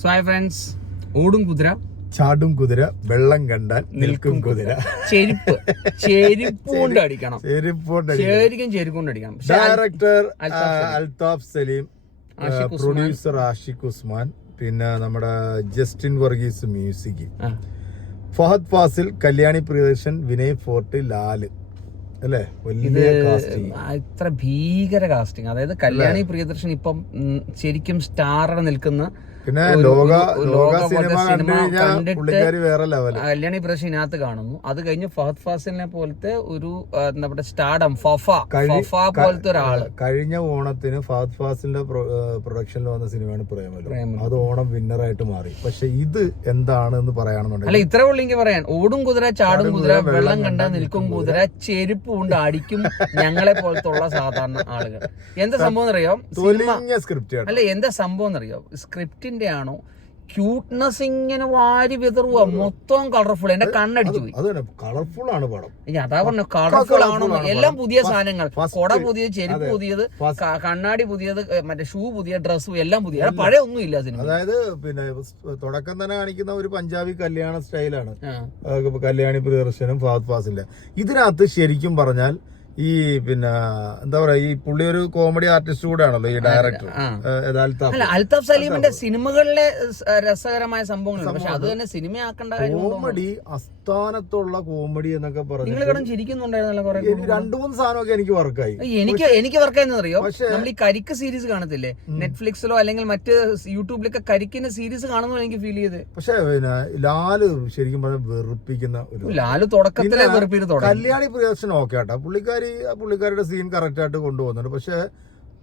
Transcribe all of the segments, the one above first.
So hi friends ഓടും കുതിര. ചാടും കുതിര വെള്ളം കണ്ടാൽ നിൽക്കും കുതിര. ചെരുപ്പ് ചെരുപ്പ്. കൊണ്ട് അടിക്കണം. ചെരുപ്പോണ്ട് ശരിക്കും ചെരുപ്പ് കൊണ്ട് അടിക്കണം ഡയറക്ടർ അൽതാഫ് സലീം. പ്രൊഡ്യൂസർ ആഷിഖ് ഉസ്മാൻ. പിന്നെ നമ്മുടെ ജസ്റ്റിൻ വർഗീസ് മ്യൂസിക്. ഫഹദ് ഫാസിൽ കല്യാണി പ്രിയദർശൻ വിനയ് ഫോർട്ട് ലാൽ. അല്ലേ? വലിയ ഇത്ര ഭീകര കാസ്റ്റിംഗ് അതായത് കല്യാണി പ്രിയദർശൻ ഇപ്പം ശരിക്കും സ്റ്റാറിൽ നിൽക്കുന്ന പിന്നെ ലോക ലോക സിനിമ കണ്ടിട്ട് കല്യാണി പ്രശ്നം ഇതിനകത്ത് കാണുന്നു. അത് കഴിഞ്ഞ് ഫഹദ് ഫാസിലിനെ പോലത്തെ ഒരു നമ്മുടെ സ്റ്റാഡം ഫഫ ഫഫ പോലത്തെ ഒരാൾ. കഴിഞ്ഞ ഓണത്തിന് ഫഹദ് ഫാസിലിന്റെ പ്രൊഡക്ഷനിൽ വന്ന സിനിമയാണ് പ്രേമലു. അത് ഓണം വിന്നറായിട്ട് മാറി. പക്ഷെ ഇത് എന്താണ് എന്ന് പറയുകയാണെന്നുണ്ടെങ്കിൽ അല്ല ഇത്ര ഉള്ളെങ്കിൽ പറയാൻ. ഓടും കുതിര ചാടും കുതിര വെള്ളം കണ്ടാ നിൽക്കും കുതിര ചെരുപ്പ് കൊണ്ട് അടിക്കും ഞങ്ങളെ പോലത്തുള്ള സാധാരണ ആളുകൾ. എന്താ സംഭവം എന്നറിയോ? സ്ക്രിപ്റ്റ് അല്ല എന്താ സംഭവം എന്നറിയോ? സ്ക്രിപ്റ്റിന്റെ ആണോ ക്യൂട്ട്നെസ് ഇങ്ങനെ വാരി വിതറുക മൊത്തം കളർഫുൾ എന്റെ കണ്ണടിച്ചു പോയി കളർഫുൾ ആണ് പടം. അതാ പറഞ്ഞു കളർഫുൾ ആണോ എല്ലാം പുതിയ സാധനങ്ങൾ. കൊട പുതിയത് ചെരുപ്പ് പുതിയത് കണ്ണാടി പുതിയത് മറ്റേ ഷൂ പുതിയ ഡ്രസ് എല്ലാം പുതിയ. പഴയ ഒന്നും ഇല്ല സിനിമ അതായത് പിന്നെ തുടക്കം തന്നെ കാണിക്കുന്ന ഒരു പഞ്ചാബി കല്യാണ സ്റ്റൈലാണ്. കല്യാണി പ്രിയദർശനും ഫാദ് ഫാസിന്റെ ഇതിനകത്ത് ശരിക്കും പറഞ്ഞാൽ ഈ പിന്നെ എന്താ പറയാ ഈ പുള്ളി ഒരു കോമഡി ആർട്ടിസ്റ്റ് കൂടെ ആണല്ലോ ഈ ഡയറക്ടർ. അല്ല അൽതാഫ് സലീമിന്റെ സിനിമകളിലെ രസകരമായ സംഭവങ്ങൾ പക്ഷെ അത് തന്നെ സിനിമയാക്കേണ്ട കോമഡി അസ്ഥാനത്തുള്ള കോമഡി എന്നൊക്കെ നിങ്ങൾ പറഞ്ഞു കിടന്ന് ചിരിക്കുന്നുണ്ടായിരുന്നല്ലോ കുറെ രണ്ടു മൂന്ന് സാധനമൊക്കെ എനിക്ക് വർക്കായി. എനിക്ക് എനിക്ക് വർക്കായെന്ന് അറിയോ? പക്ഷെ നമ്മൾ ഈ കരിക്ക് സീരീസ് കാണത്തില്ലേ? നെറ്റ്ഫ്ലിക്സിലോ അല്ലെങ്കിൽ മറ്റ് യൂട്യൂബിലൊക്കെ കരിക്കിന്റെ സീരീസ് കാണുന്നു എനിക്ക് ഫീൽ ചെയ്ത് പക്ഷെ പിന്നെ ലാൽ ശരിക്കും പറഞ്ഞാൽ വെറുപ്പിക്കുന്ന ഒരു ലാൽ തുടക്കത്തിലെ വെറുപ്പിക്കുന്ന കല്യാണി പ്രിയദർശൻ ഓക്കെ ആട്ടോ. പുള്ളിക്കാരി ആ പുള്ളിക്കാരുടെ സീൻ കറക്റ്റായിട്ട് കൊണ്ടുപോകുന്നുണ്ട്. പക്ഷേ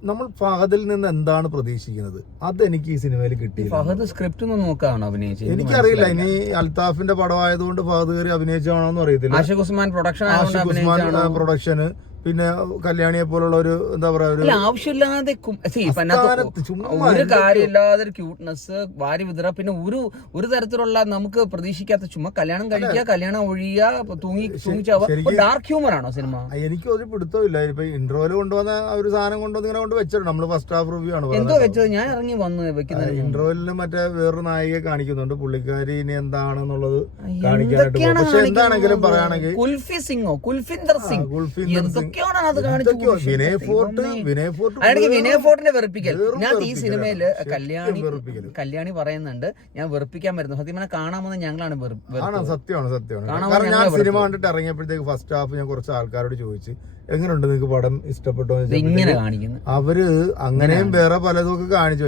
നമ്മൾ ഫഹദിൽ നിന്ന് എന്താണ് പ്രതീക്ഷിക്കുന്നത്? അത് എനിക്ക് ഈ സിനിമയിൽ കിട്ടി ഫഹദ് സ്ക്രിപ്റ്റ് ഒന്ന് നോക്കാണോ അഭിനയിച്ചത് എനിക്ക് എനിക്കറിയില്ല. ഇനി അൽത്താഫിന്റെ പടമായതുകൊണ്ട് ഫഹദ് കയറി അഭിനയിച്ചാണോന്നും അറിയത്തില്ല. ആഷിഖ് ഉസ്മാൻ പ്രൊഡക്ഷൻ ആഷിഖ് ഉസ്മാൻ പ്രൊഡക്ഷന് പിന്നെ കല്യാണിയെ പോലുള്ള ഒരു എന്താ പറയാ ഒരു ആവശ്യമില്ലാതെ ഒരു. കാര്യമില്ലാതെ ഒരു ക്യൂട്ട്നെസ് വാരി വിതറ. പിന്നെ ഒരു ഒരു തരത്തിലുള്ള നമുക്ക് പ്രതീക്ഷിക്കാത്ത ചുമ്മാ കല്യാണം കഴിക്കുക കല്യാണം ഒഴിയുക തൂങ്ങി തൂങ്ങിച്ചാവുക. ഡാർക്ക് ഹ്യൂമർ ആണോ സിനിമ? എനിക്ക് ഒരു പിടുത്തമില്ല ഇപ്പൊ ഇന്റർവെൽ കൊണ്ടുവന്ന ആ ഒരു സാധനം കൊണ്ടുവന്ന് ഇങ്ങനെ കൊണ്ട് വെച്ചിട്ടുണ്ട്. നമ്മൾ ഫസ്റ്റ് ഹാഫ് റിവ്യൂ ആണ് എന്തോ വെച്ചത്? ഞാൻ ഇറങ്ങി വന്ന് വെക്കുന്നത് മുമ്പ്. മറ്റേ വേറൊരു നായികയെ കാണിക്കുന്നുണ്ട്. പുള്ളിക്കാരി ഇനി എന്താണെന്നുള്ളത് കാണിക്കാനായിട്ട് പക്ഷെ എന്താണെങ്കിലും? പറയുകയാണെങ്കിൽ കുൽഫി സിംഗോ? കുൽഫിന്ദർ സിംഗ്. കുൽഫിന്ദർ സിംഗ് എന്തൊക്കെയാണ് അത് കാണിച്ചു വിനയ ഫോർട്ടിനെ വെറുപ്പിക്കൽ. ഞാൻ ഈ. സിനിമയിൽ കല്യാണി കല്യാണി പറയുന്നുണ്ട് ഞാൻ വെറുപ്പിക്കാൻ വരുന്നു. സത്യം കാണാമെന്ന് ഞങ്ങളാണ് സത്യമാണ് സത്യമാണ്. ഞാൻ സിനിമ കണ്ടിട്ട് ഇറങ്ങിയപ്പോഴത്തേക്ക് ഫസ്റ്റ് ഹാഫ് ഞാൻ കുറച്ച് ആൾക്കാരോട് ചോദിച്ചു എങ്ങനെയുണ്ട് നിങ്ങൾക്ക് പടം ഇഷ്ടപ്പെട്ടോ? ഇങ്ങനെ കാണിക്കുന്നു. അവർ അങ്ങനെയും വേറെ പലതും ഒക്കെ കാണിച്ചു.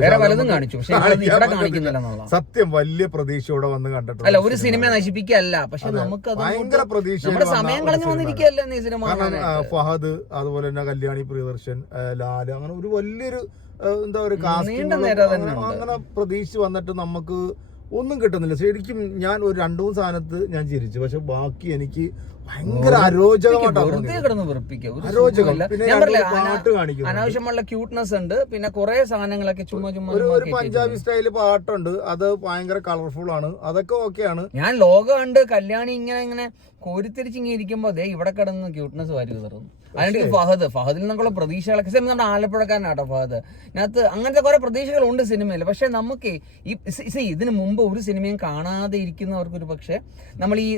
സത്യം വലിയ പ്രതീക്ഷയോടെ വന്ന് കണ്ടിട്ടുണ്ട് അല്ല ഒരു സിനിമ. നശിപ്പിക്കല്ല പക്ഷെ നമുക്ക് ഭയങ്കര പ്രതീക്ഷ സമയം കളഞ്ഞു വന്നിരിക്കല്ലേ വന്നിരിക്കുകയല്ലേ സിനിമ. ഫഹദ് അതുപോലെ തന്നെ കല്യാണി പ്രിയദർശൻ ലാൽ അങ്ങനെ ഒരു വലിയൊരു എന്താ പറയുക. അങ്ങനെ പ്രതീക്ഷിച്ച് വന്നിട്ട് നമുക്ക് ഒന്നും കിട്ടുന്നില്ല ശരിക്കും ഞാൻ ഒരു രണ്ടു മൂന്ന് സാധനത്ത് ഞാൻ ചിരിച്ചു പക്ഷെ ബാക്കി എനിക്ക് ഭയങ്കര അരോചകമായിട്ടാണ് അനാവശ്യമുള്ള ക്യൂട്ട്നെസ് ഉണ്ട്. പിന്നെ കുറെ സാധനങ്ങളൊക്കെ ചുമ്മാ ചുമ്മാ ഒരു പഞ്ചാബി. സ്റ്റൈൽ പാട്ടുണ്ട്. അത് ഭയങ്കര കളർഫുൾ ആണ്. അതൊക്കെ ഓക്കെയാണ് ഞാൻ ലോകം കണ്ട് കല്യാണി ഇങ്ങനെ ഇങ്ങനെ കോരിത്തിരിച്ച് ഇങ്ങനെ ഇരിക്കുമ്പോ ദേ ഇവിടെ കിടന്ന് ക്യൂട്ട്നെസ് വാരി അതിന്റെ ഫഹദ് ഫഹദിൽ നിന്നുള്ള പ്രതീക്ഷകളൊക്കെ സിനിമ നമ്മുടെ ആലപ്പുഴക്കാരനാട്ടോ ഫഹദ്. അതിനകത്ത് അങ്ങനത്തെ കുറെ പ്രതീക്ഷകളുണ്ട് സിനിമയിൽ. പക്ഷെ നമുക്ക് ഈ ഇതിനു ഇതിന് മുമ്പ് ഒരു സിനിമയും കാണാതെ ഇരിക്കുന്നവർക്ക് ഒരു പക്ഷേ നമ്മൾ ഈ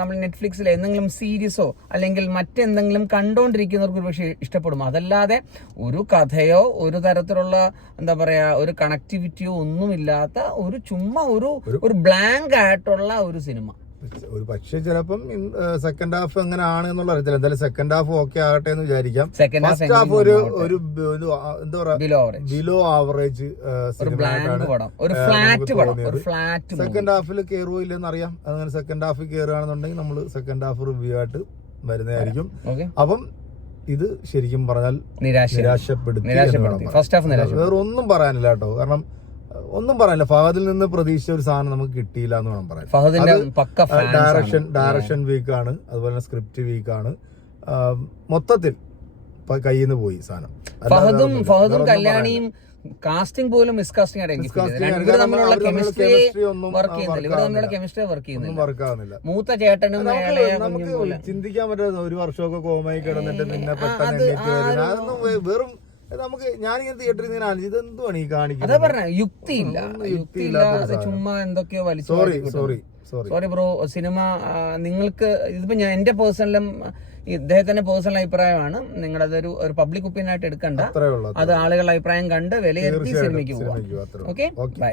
നമ്മൾ നെറ്റ്ഫ്ലിക്സിൽ എന്തെങ്കിലും സീരീസോ അല്ലെങ്കിൽ മറ്റെന്തെങ്കിലും കണ്ടുകൊണ്ടിരിക്കുന്നവർക്ക് ഒരു പക്ഷേ ഇഷ്ടപ്പെടും. അതല്ലാതെ ഒരു കഥയോ ഒരു തരത്തിലുള്ള എന്താ പറയുക ഒരു കണക്ടിവിറ്റിയോ ഒന്നുമില്ലാത്ത ഒരു ചുമ്മാ ഒരു ഒരു ബ്ലാങ്ക് ആയിട്ടുള്ള ഒരു സിനിമ. ഒരു പക്ഷേ ചിലപ്പം സെക്കൻഡ് ഹാഫ് എങ്ങനെ ആണ് എന്നുള്ള അറിയത്തില്ല. എന്തായാലും സെക്കൻഡ് ഹാഫ് ഓക്കെ ആകട്ടെ എന്ന് വിചാരിക്കാം. ഫസ്റ്റ് ഹാഫ് ഒരു ഒരു എന്താ പറയാ ബിലോ ആവറേജ് സെക്കൻഡ് ഹാഫിൽ കയറുമോ ഇല്ലെന്ന് അറിയാം. അങ്ങനെ സെക്കൻഡ് ഹാഫിൽ കയറുകയാണെന്നുണ്ടെങ്കിൽ നമ്മൾ സെക്കൻഡ് ഹാഫ് റിവ്യൂ ആയിട്ട് വരുന്നതായിരിക്കും. അപ്പം ഇത് ശരിക്കും പറഞ്ഞാൽ നിരാശ. നിരാശപ്പെടുത്തി വേറെ ഒന്നും പറയാനില്ല കേട്ടോ. കാരണം ഒന്നും പറയാനില്ല. ഫഹദിൽ നിന്ന് പ്രതീക്ഷിച്ച ഒരു സാധനം നമുക്ക് കിട്ടിയില്ല എന്ന് വേണം പറയാൻ. ഫഹദിന്റെ പക്ക ഫാൻസ് ഡയറക്ഷൻ ഡയറക്ഷൻ ആണ്. അതുപോലെ തന്നെ സ്ക്രിപ്റ്റ് വീക്കാണ് മൊത്തത്തിൽ കയ്യിൽ നിന്ന് പോയി സാധനം. ഫഹദും ഫഹദും കല്യാണിയും കാസ്റ്റിംഗ് പോലും മിസ്കാസ്റ്റിംഗ് ആയിട്ട്. തമ്മിലുള്ള കെമിസ്ട്രി ഒന്നും, വർക്ക് ചെയ്യുന്നില്ല. ഇവർ തമ്മിലുള്ള കെമിസ്ട്രി വർക്ക് ചെയ്യുന്നില്ല. മൂത്ത ചേട്ടനും നമുക്ക് ചിന്തിക്കാൻ പറ്റാത്ത ഒരു വർഷമൊക്കെ കോമായി കിടന്നിട്ട് പിന്നെ പെട്ടെന്ന് വെറും നമുക്ക് ഞാനിങ്ങനെ തിയേറ്ററിൽ നിന്ന് ഇതെന്തുവാണ് ഈ അതാ കാണിക്കുന്നത് പറഞ്ഞ യുക്തിയില്ല. യുക്തിയില്ല യുക്തിയില്ലാതെ. ചുമ്മാ എന്തൊക്കെയോ വലിച്ചു sorry sorry sorry bro cinema നിങ്ങൾക്ക് ഇതിപ്പോ ഞാൻ എന്റെ പേഴ്സണലും ഇദ്ദേഹത്തിന്റെ പേഴ്സണൽ അഭിപ്രായമാണ്. നിങ്ങളുടെ അതൊരു ഒരു പബ്ലിക് ഒപ്പീനിയൻ ആയിട്ട് എടുക്കണ്ട. അത് ആളുകളുടെ അഭിപ്രായം കണ്ട് വിലയിരുത്തി സിനിമയ്ക്ക് പോവാം. Okay bye